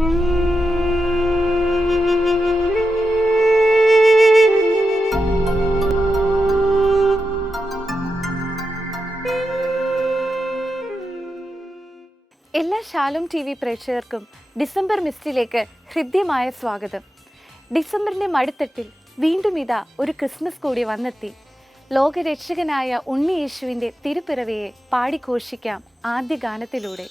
എല്ലാ Shalom TV പ്രേക്ഷകർക്കും December മിസ്റ്റിലേക്ക് ഹൃദ്യമായ സ്വാഗതം. ഡിസംബറിൻ്റെ മടിത്തട്ടിൽ വീണ്ടും ഇതാ ഒരു ക്രിസ്മസ് കൂടി വന്നെത്തി. ലോകരക്ഷകനായ ഉണ്ണി യേശുവിൻ്റെ തിരുപ്പിറവിയെ പാടിഘോഷിക്കാം ആദ്യ ഗാനത്തിലൂടെ.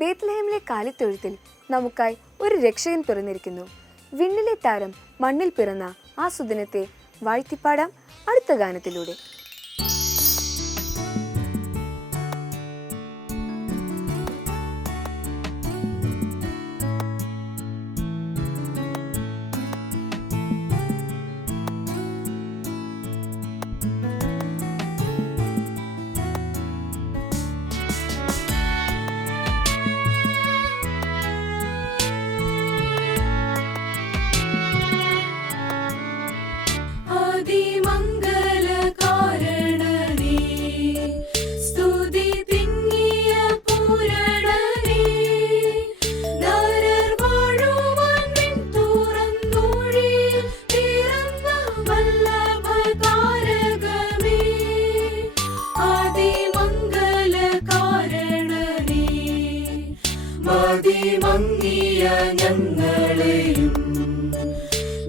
ബേത്ലഹേമിലെ കാലിത്തൊഴുത്തിൽ നമുക്കായി ഒരു രക്ഷകൻ പിറന്നിരിക്കുന്നു. വിണ്ണിലെ താരം മണ്ണിൽ പിറന്ന ആ സുദിനത്തെ വാഴ്ത്തിപ്പാടാം അടുത്ത ഗാനത്തിലൂടെ. അതിമങ്ങിയ ഞങ്ങളെയും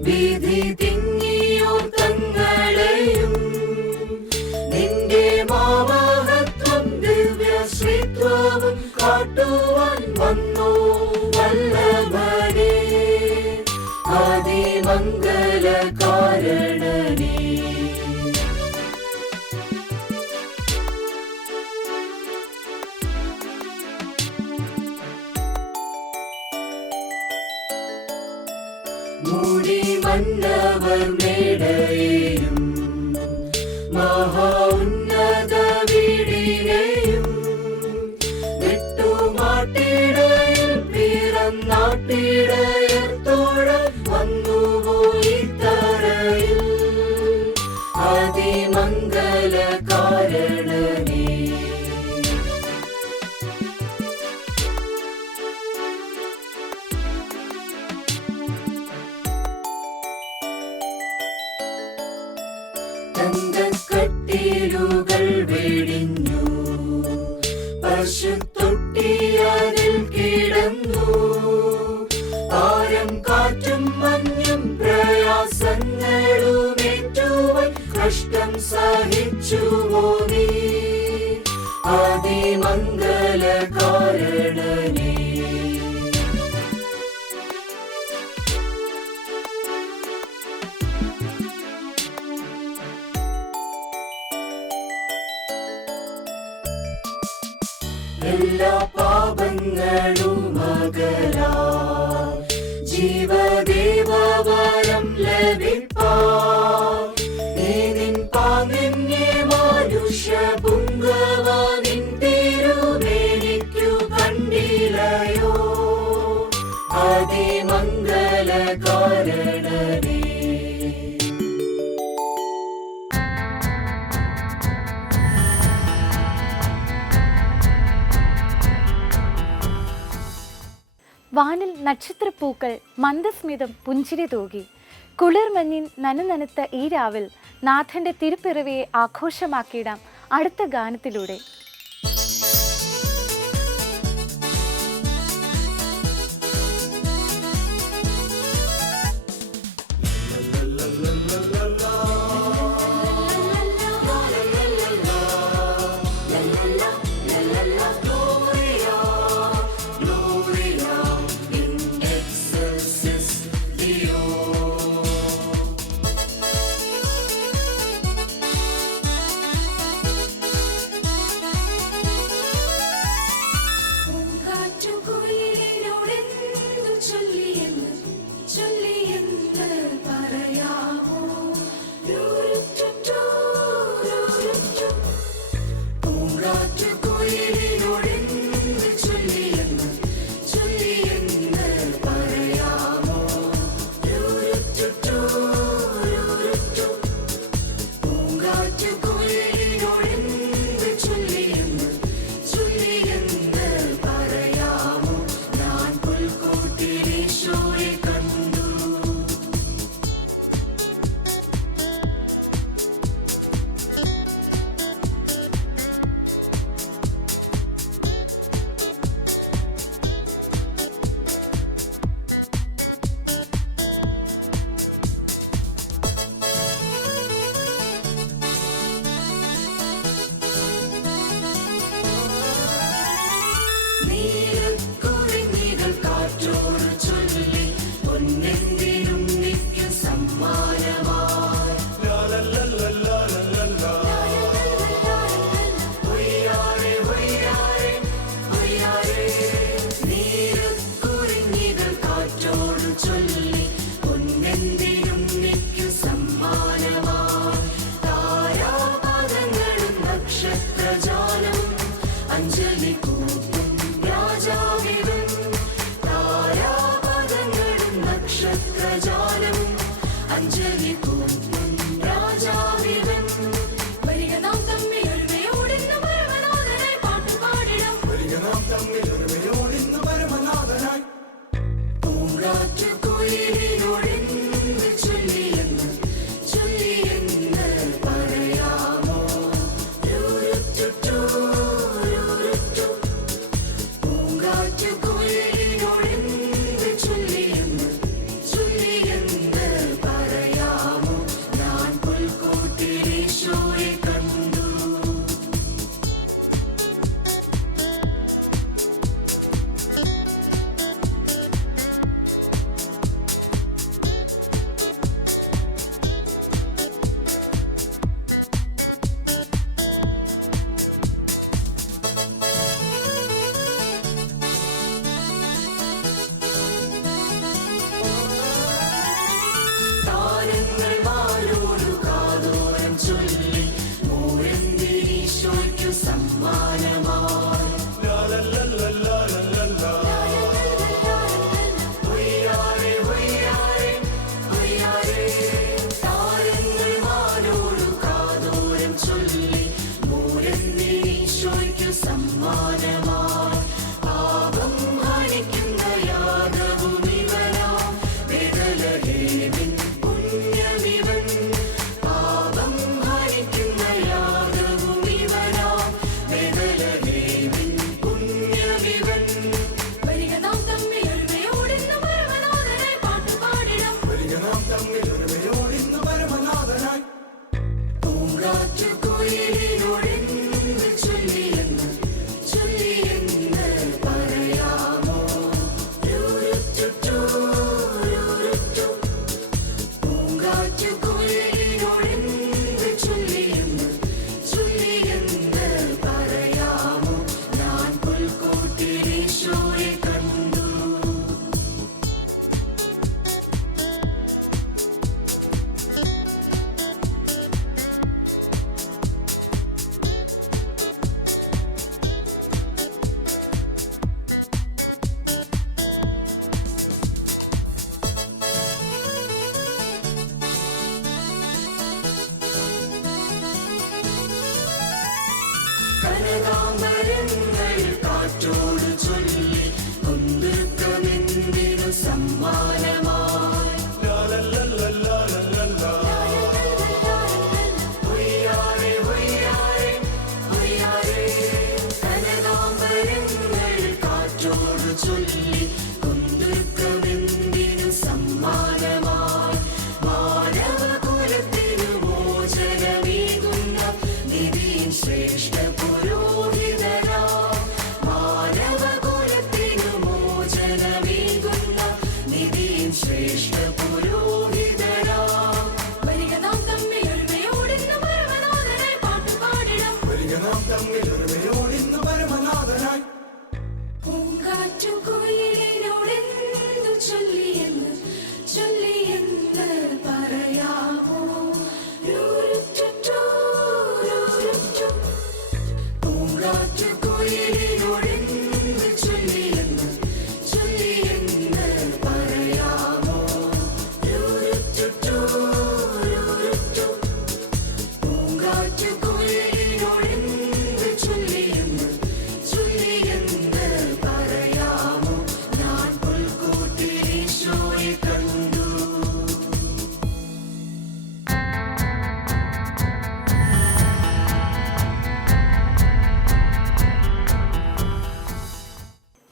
വിധി തിങ്ങിയോ തങ്ങളെയും നിന്റെ മാമഹത്വം ദിവ്യശ്രീത്വവും കാട്ടുവാൻ വന്നു വല്ലഭനേ അതിമംഗലകാരണനേ. മൂടി മന്നവർ മേടയെയും മഹോന്നത വീടിനെയും വിട്ടുമാട്ടിടയിൽ പിറന്നാട്ടിടയത്തോളം വന്നുപോയി തറയിൽ അതിമംഗലകാരണനേ. തങ്കക്കട്ടിലുകൾ വെടിഞ്ഞു പശുത്തൊട്ടിയതിൽ കിടന്നു ആരം കാറ്റും മഞ്ഞും പ്രയാസങ്ങളുമേറ്റുവൻ കഷ്ടം സഹിച്ചുവോ നീ അതിമംഗലകാരണനേ. എല്ലാ പാപങ്ങളും അകലാൻ ജീവദേവവരം ലഭിപ്പാൻ നീ നിൻ പാങ്ങിനെ മനുഷ്യ പുങ്കവാനിൻ തിരുമേനിക്കു കണ്ടിലയോ അതിമംഗലകാരണനേ. വാനിൽ നക്ഷത്രപ്പൂക്കൾ മന്ദസ്മിതം പുഞ്ചിരി തൂകി. കുളിർമഞ്ഞിൻ നനനനുത്ത ഈ രാവിൽ നാഥന്റെ തിരുപ്പിറവിയെ ആഘോഷമാക്കിയിടാം അടുത്ത ഗാനത്തിലൂടെ.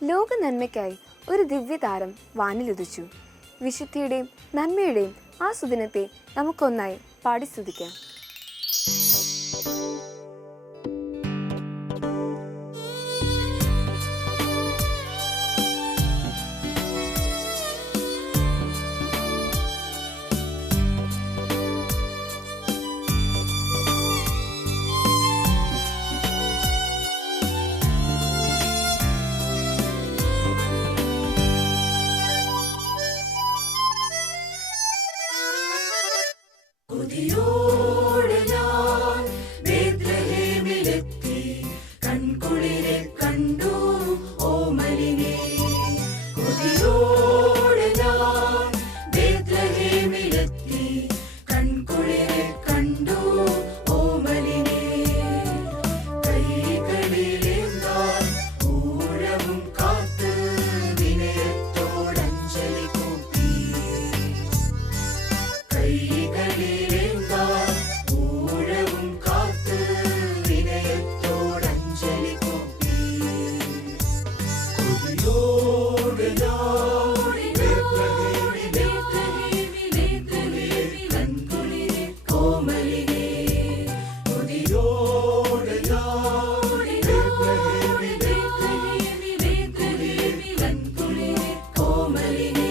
ലോക നന്മയ്ക്കായി ഒരു ദിവ്യതാരം വാനിലുദിച്ചു. വിശുദ്ധിയുടെയും നന്മയുടെയും ആ സുദിനത്തെ നമുക്കൊന്നായി പാടി സ്തുതിക്കാം. കൊതിയോടെ ഞാൻ ബേത്ലഹേമിലെത്തി, കൺകുളിരെ കണ്ടു ഓമലിനെ. കൊതിയോടെ ഞാൻ ബേത്ലഹേമിലെത്തി, കൺകുളിരെ കണ്ടു ഓമലിനെ. കൈകളിലേന്താൻ ഊഴവും കാത്ത് വിനയത്തോടഞ്ജലി കൂപ്പി. കൈകളിലേന്താൻ ഊഴവും കാത്ത് വിനയത്തോടഞ്ജലി കൂപ്പി. കൊതിയോടെ ഞാൻ ബേത്ലഹേമിലെത്തി, കൺകുളിരെ കോമലിനെ. കൊതിയോടെ ഞാൻ ബേത്ലഹേമിലെത്തി, കൺകുളിരെ കോമലിനെ.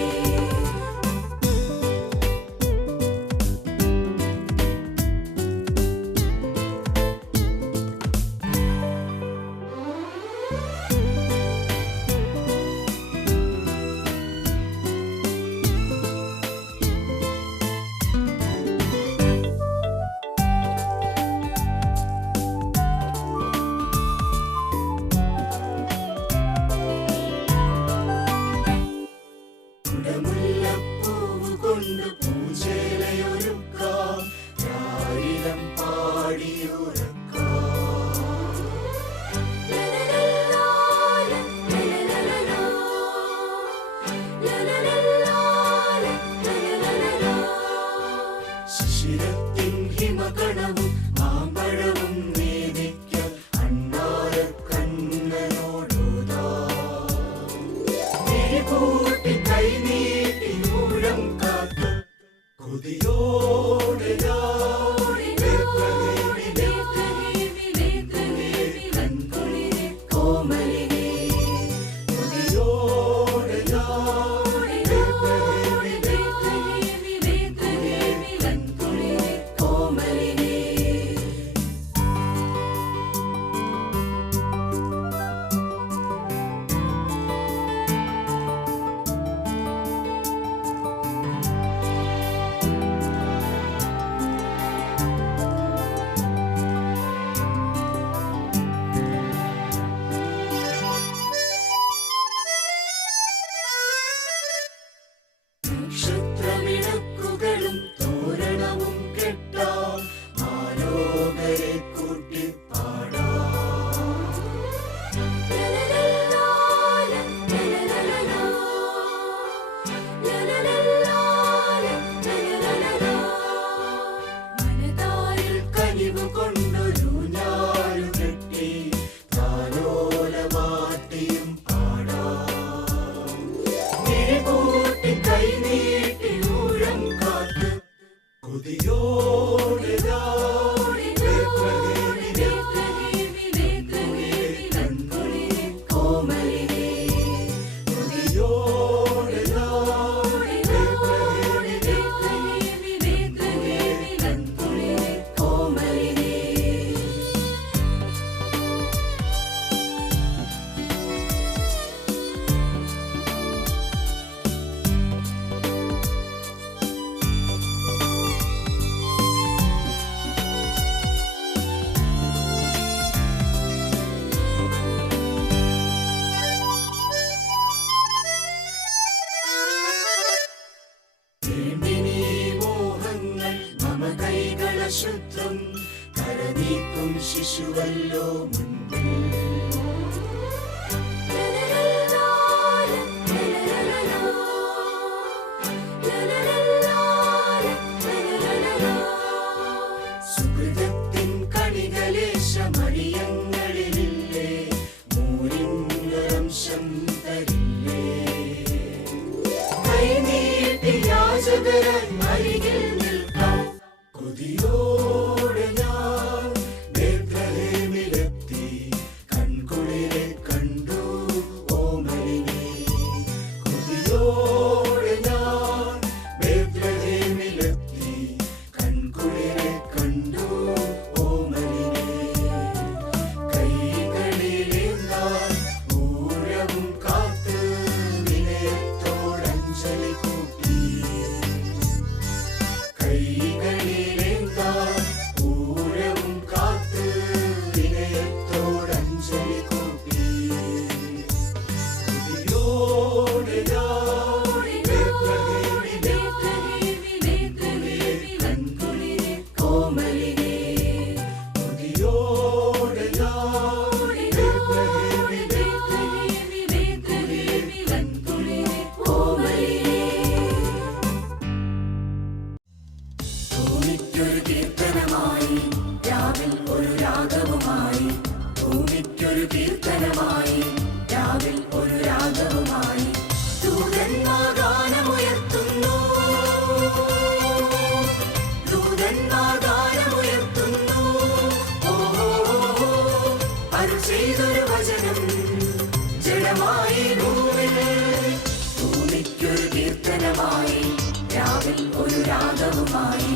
കുടമുല്ലപ്പൂവ് കൊണ്ട് പൂജേലയൊരുക്കാം, രാരിലം പാടിയുറക്കാം. ശിശിരത്തിൻ ഹിമകണവും മാമ്പഴവും നേദിക്കാൻ അണ്ണാരക്കണ്ണനോടോതാം. കിഴികൂട്ടി കൈനീട്ടി ഊഴം കാത്ത് കൊതിയോടെ ഞാൻ ബേത്ലഹേമിലെത്തി, കൺകുളിരെ കോമലിനെ. കൊതിയോടെ ഞാൻ ബേത്ലഹേമിലെത്തി, കൺകുളിരെ കോമലിനെ. നക്ഷത്രമിണക്കുകളും തോരണവും കെട്ടാം, ആലോകരെ കൂട്ടിപ്പാടാം. മനതാരിൽ കനിവ് കൊണ്ടൊരു ഞാലു കെട്ടി താലോലവാദ്യം പാടാം. കിഴികൂട്ടി കൈനീട്ടി ഊഴം കാത്ത് കൊതിയോടെ ഞാൻ ബേത്ലഹേമിലെത്തി, കൺകുളിരെ കോമലിനെ. കൊതിയോടെ ഞാൻ ബേത്ലഹേമിലെത്തി, കൺകുളിരെ കോമലിനെ. വേണ്ടിനീ മോഹങ്ങൾ മമ കൈകളശുദ്ധം, കരനീക്കും ശിശുവല്ലോ മുൻപിൽ. സുഹൃതത്തിൻ കണികളേശമഴിയങ്ങളിലില്ലേ, മൂരിങ്ങരംശം രാവിൽ ഒരു രാഗവുമായി ദൂതന്മാർ ഗാനമുയർത്തുന്നു, ദൂതന്മാർ ഗാനമുയർത്തുന്നു. ഓ അരുൾ ചെയ്തൊരു വചനം ജഡമായി ഭൂമിൽ, ഭൂമിക്കൊരു കീർത്തനമായി രാവിൽ ഒരു രാഗവുമായി